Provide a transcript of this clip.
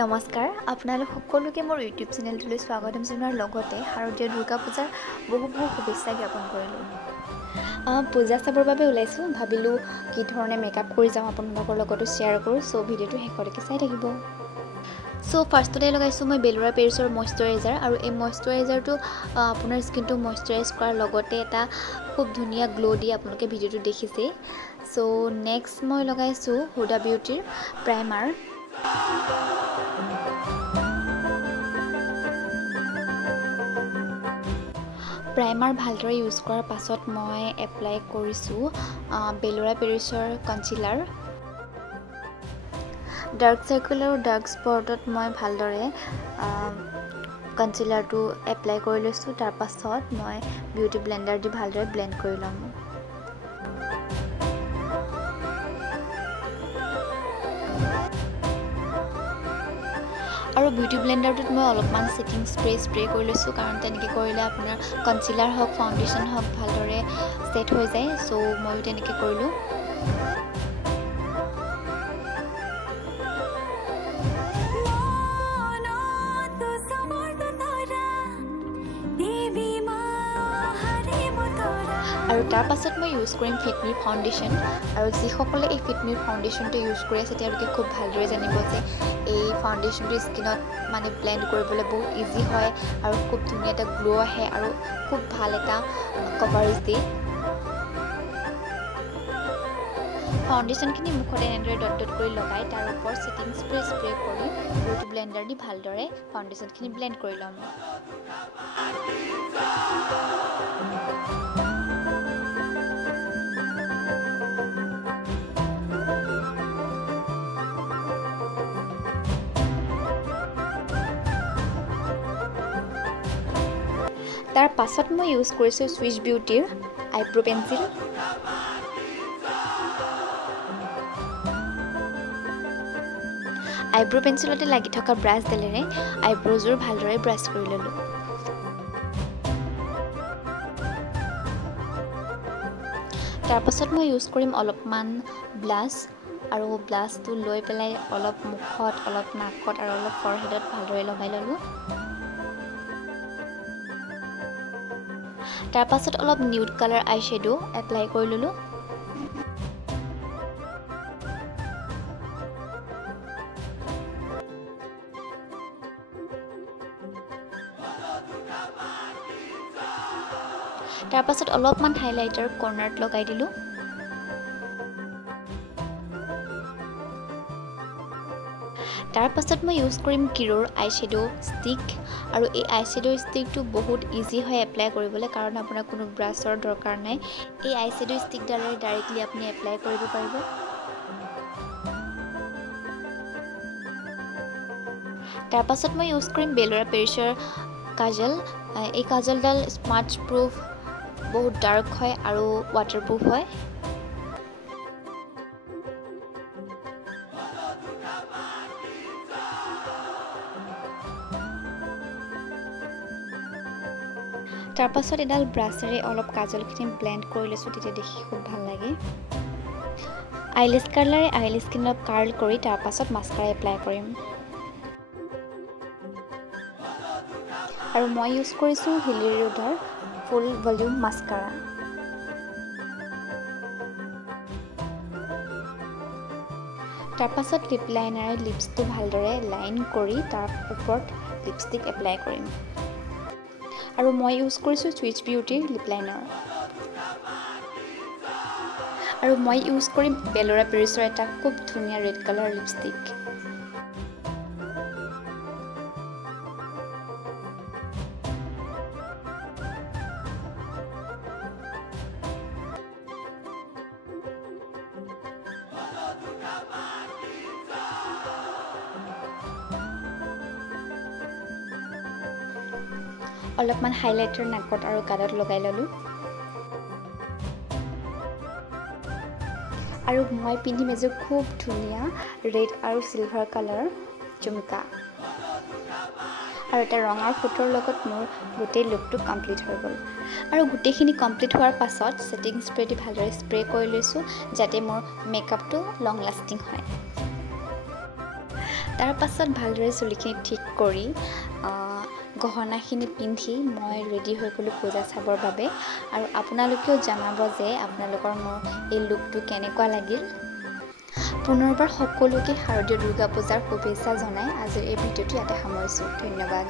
নমস্কাৰ আপোনালোক সকলোকে মোৰ ইউটিউব চেনেলটোলৈ স্বাগতম জনোৱাৰ লগতে শাৰদীয় দুৰ্গা পূজাৰ বহু শুভেচ্ছা জ্ঞাপন কৰিলোঁ। পূজা চাবৰ বাবে ওলাইছোঁ, ভাবিলোঁ কি ধৰণে মেকআপ কৰি যাওঁ আপোনালোকৰ লগতো শ্বেয়াৰ কৰোঁ। চ' ভিডিঅ'টো শেষলৈকে চাই থাকিব। চ' ফাৰ্ষ্টতে লগাইছোঁ মই বেলোৰা পেৰিছৰ মইশ্চাৰাইজাৰ, আৰু এই মইশ্চাৰাইজাৰটো আপোনাৰ স্কিনটো মইশ্চাৰাইজ কৰাৰ লগতে এটা খুব ধুনীয়া গ্ল' দি আপোনালোকে ভিডিঅ'টো দেখিছেই। চ' নেক্সট মই লগাইছোঁ হুডা বিউটিৰ প্ৰাইমাৰ। প্ৰাইমাৰ ভালদৰে ইউজ কৰাৰ পাছত মই এপ্লাই কৰিছোঁ বেলোৰা পেৰিছৰ কনচিলাৰ। ডাৰ্ক চাৰ্কুল আৰু ডাৰ্ক স্পটত মই ভালদৰে কনচিলাৰটো এপ্লাই কৰি লৈছোঁ। তাৰ পাছত মই বিউটি ব্লেণ্ডাৰ দি ভালদৰে ব্লেণ্ড কৰি ল'ম। আৰু বিউটি ব্লেণ্ডাৰটোত মই অলপমান ছেটিং স্প্ৰে কৰি লৈছোঁ, কাৰণ তেনেকৈ কৰিলে আপোনাৰ কনচিলাৰ হওক ফাউণ্ডেশ্যন হওক ভালদৰে ছেট হৈ যায়। চ' ময়ো তেনেকৈ কৰিলোঁ। আৰু তাৰ পাছত মই ইউজ কৰিম ফিটমিৰ ফাউণ্ডেশ্যন। আৰু যিসকলে এই ফিটমিৰ ফাউণ্ডেশ্যনটো ইউজ কৰি আছে তেওঁলোকে খুব ভালদৰে জানিব যে এই ফাউণ্ডেশ্যনটো স্কিনত মানে ব্লেণ্ড কৰিবলৈ বহুত ইজি হয়, আৰু খুব ধুনীয়া এটা গ্ল' আহে, আৰু খুব ভাল এটা কভাৰেজ দিয়ে। ফাউণ্ডেশ্যনখিনি মুখত এনেদৰে ডট ডট কৰি লগাই তাৰ ওপৰত ছেটিং স্প্ৰে কৰি বিউটি ব্লেণ্ডাৰ দি ভালদৰে ফাউণ্ডেশ্যনখিনি ব্লেণ্ড কৰি ল'ম। তাৰ পাছত মই ইউজ কৰিছোঁ চুইচ বিউটিৰ আইব্ৰ' পেঞ্চিল। আইব্ৰ' পেঞ্চিলতে লাগি থকা ব্ৰাছডালেৰে আইব্ৰ'যোৰ ভালদৰে ব্ৰাছ কৰি ল'লোঁ। তাৰ পাছত মই ইউজ কৰিম অলপমান ব্লাছ, আৰু ব্লাছটো লৈ পেলাই অলপ মুখত, অলপ নাকত আৰু অলপ ফৰহেডত ভালদৰে লগাই ল'লোঁ। তাৰ পাছত অলপ নিউড কালাৰ আই শ্বেডো এপ্লাই কৰি ল'লোঁ। তাৰ পাছত অলপমান হাইলাইটাৰ কৰ্নাৰত লগাই দিলোঁ। তাৰ পাছত মই ইউজ কৰিম কিৰোৰ আই শ্বেডো ষ্টিক, আৰু এই আই শ্বেডো ষ্টিকটো বহুত ইজি হয় এপ্লাই কৰিবলৈ, কাৰণ আপোনাৰ কোনো ব্ৰাছৰ দৰকাৰ নাই। এই আই শ্বেডো ষ্টিকডালেৰে ডাইৰেক্টলি আপুনি এপ্লাই কৰিব পাৰিব। তাৰ পাছত মই ইউজ কৰিম বেলোৰা পেৰিছৰ কাজল। এই কাজলডাল স্মাৰ্টছ প্ৰুফ, বহুত ডাৰ্ক হয় আৰু ৱাটাৰপ্ৰুফ হয়। তাৰ পাছত এডাল ব্ৰাছেৰে অলপ কাজলখিনি ব্লেণ্ড কৰি লৈছোঁ, তেতিয়া দেখি খুব ভাল লাগে। আইলেছ কাৰ্লাৰে আইলেছখিনি অলপ কাৰ্ল কৰি তাৰ পাছত মাস্কাৰা এপ্লাই কৰিম। আৰু মই ইউজ কৰিছোঁ হিলেৰী ৰোডাৰ ফুল ভলিউম মাস্কাৰা। তাৰ পাছত লিপ লাইনাৰে লিপছটো ভালদৰে লাইন কৰি তাৰ ওপৰত লিপষ্টিক এপ্লাই কৰিম। আৰু মই ইউজ কৰিছোঁ চুইচ বিউটিৰ লিপ লাইনাৰ। আৰু মই ইউজ কৰিম বেলোৰা পেৰিছৰ এটা খুব ধুনীয়া ৰেড কালাৰ লিপষ্টিক। অলপমান হাইলাইটাৰ নাকত আৰু গালত লগাই ল'লোঁ। আৰু মই পিন্ধিম এযোৰ খুব ধুনীয়া ৰেড আৰু চিলভাৰ কালাৰ ঝুমকা। আৰু এটা ৰঙৰ ফুটৰ লগত মোৰ গোটেই লুকটো কমপ্লিট হৈ গ'ল। আৰু গোটেইখিনি কমপ্লিট হোৱাৰ পাছত ছেটিং স্প্ৰে দি ভালদৰে স্প্ৰে কৰি লৈছোঁ, যাতে মোৰ মেকআপটো লং লাষ্টিং হয়। তাৰ পাছত ভালদৰে চুলিখিনি ঠিক কৰি গহনাখিনি পিন্ধি মই ৰেডি হৈ গ'লোঁ পূজা চাবৰ বাবে। আৰু আপোনালোকেও জনাব যে আপোনালোকৰ মোৰ এই লুকটো কেনেকুৱা লাগিল। পুনৰবাৰ সকলোকে শাৰদীয় দুৰ্গা পূজাৰ শুভেচ্ছা জনাই আজিৰ এই ভিডিঅ'টো ইয়াতে সামৰিছোঁ। ধন্যবাদ।